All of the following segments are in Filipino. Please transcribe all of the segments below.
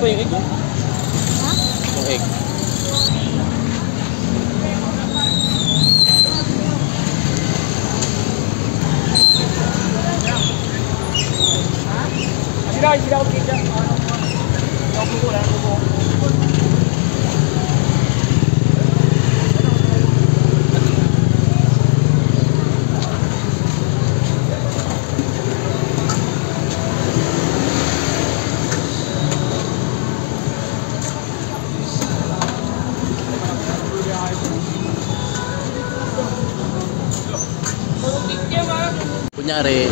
pa yung egg, oh. Ha? Yung egg. Sila ako kita. Ako ko lang ko. Kunyari,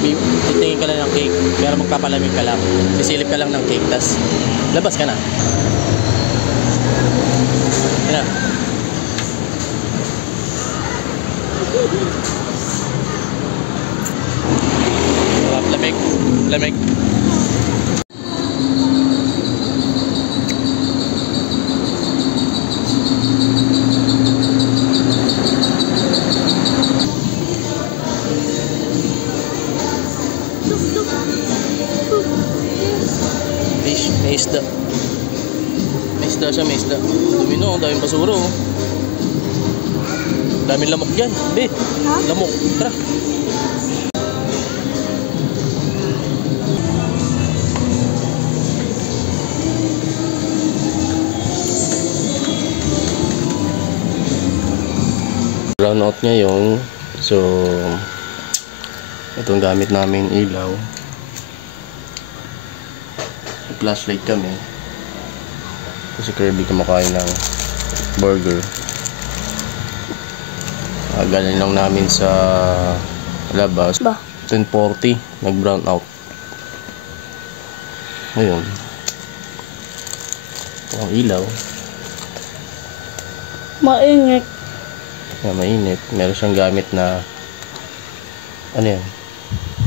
titingin ka lang ng cake, pero magpapalamig ka lang. Sisilip ka lang ng cake, tas labas ka na. Yan na. Lamig. Lamig. May isda. May isda siya, may isda. Dumino, daming basuro. Daming lamok dyan. Be, lamok. Tara. Brown out niya yung. So, itong gamit namin ilaw. Flashlight kami kasi Kirby kumakain ng burger. Galing lang namin sa labas. 10:40 nag brown out. Ayun, ang ilaw mainit. Mainit. Meron siyang gamit na ano yan,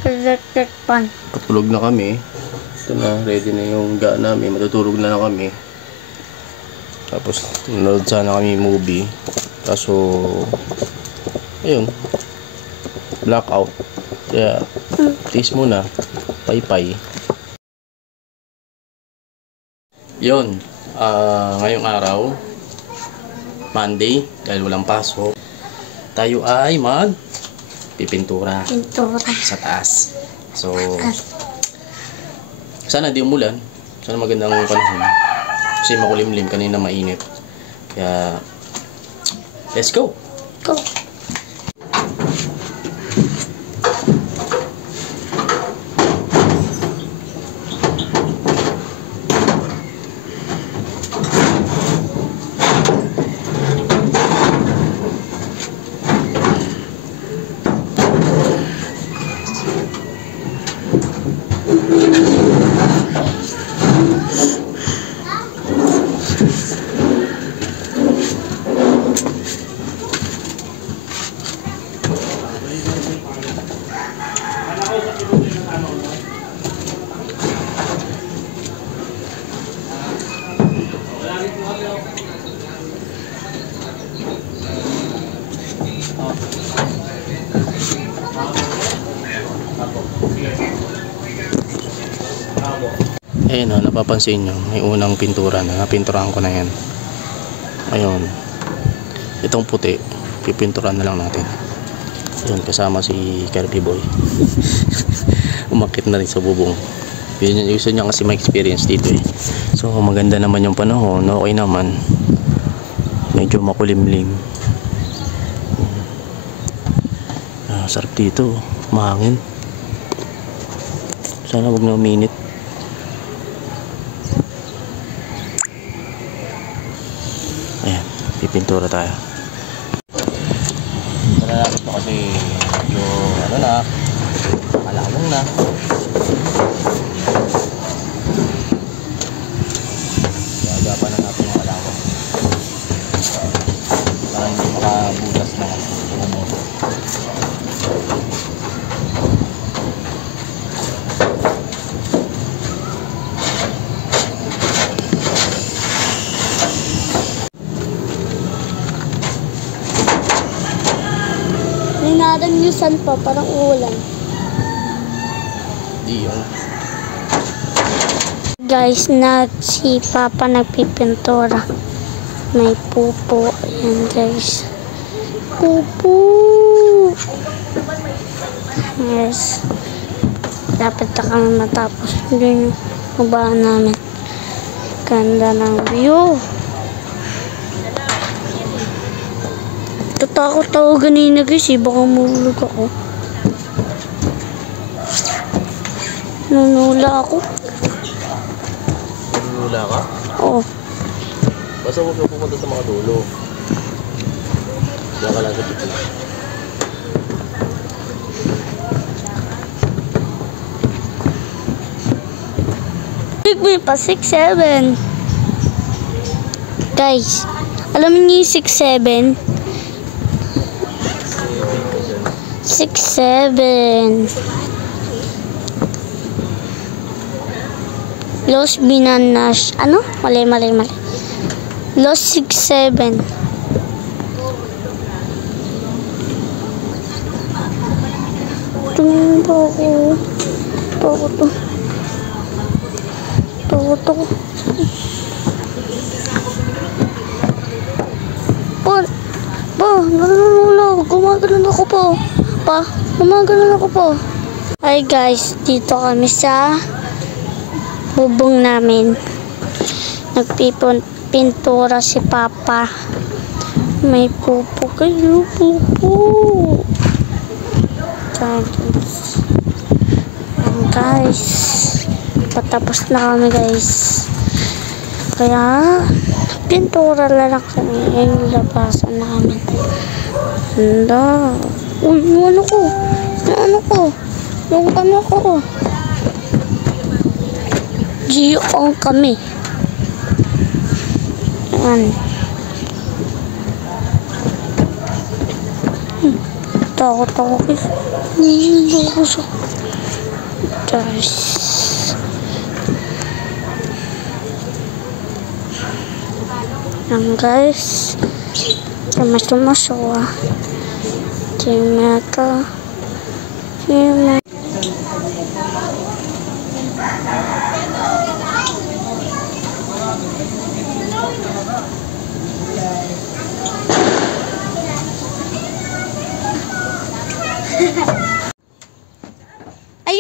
Electric pan. patulog na kami. Ito na, ready na yung ga namin. Matutulog na kami. Tapos, nanood sana kami movie. Kaso, ayun, blackout. Kaya, tiis muna. Pay-pay. Yun, ngayong araw, Monday, dahil walang pasok, tayo ay pipintura sa taas. So, sana di umulan. Sana magandang panahon. Kasi makulimlim, kanina mainit. Kaya, let's go! Go! Ayun o, napapansin nyo, may unang pintura na, napinturahan ko na yan. Ayun, itong puti, pipinturahan na lang natin. Ayun, kasama si Kirby Boy. Umakit na rin sa bubong. Yun, gusto niya kasi ma-experience dito eh. So maganda naman yung panahon, okay naman. Medyo makulimlim. Sarap dito, mahangin. Sana wag na uminit. Ayan, pipintura tayo. Tara natin ito kasi yung ano na, malawang na. Gagapan na natin yung malawang para hindi makabutas na umot. Nararamyusan pa, parang ulan. Di yun. Guys, si Papa nagpipintura. May pupo. Ayan guys. Pupo. Yes. Dapat na kami matapos. Hindi yung ubahan namin. Ganda ng view. Tatakot ako ganina guys eh. Baka mahulog ako. Nanula ako. Nula ka? Oo. Basta huwag ka pupunta sa mga dulo. Diyan ka lang sa pipi. Big pa 6'7". Guys, alam niyo yung 6'7"? 6'7". Los Binanas. Ano? Mali. Los 6'7". Tingnan ba ako? Ito. Nanunulog. Gumagalan ako po. Hi guys, dito kami sa bubong namin. Nagpipintura si Papa. May pupo kayo, pupo. Guys, patapos na kami guys. Kaya pintura lang kami. Yung labasan namin. Handa. Uy, yung ano ko. G-on kami. Ayan. Takot ako guys. Guys. Ayan guys. Sumasawa. Timeka. Ay,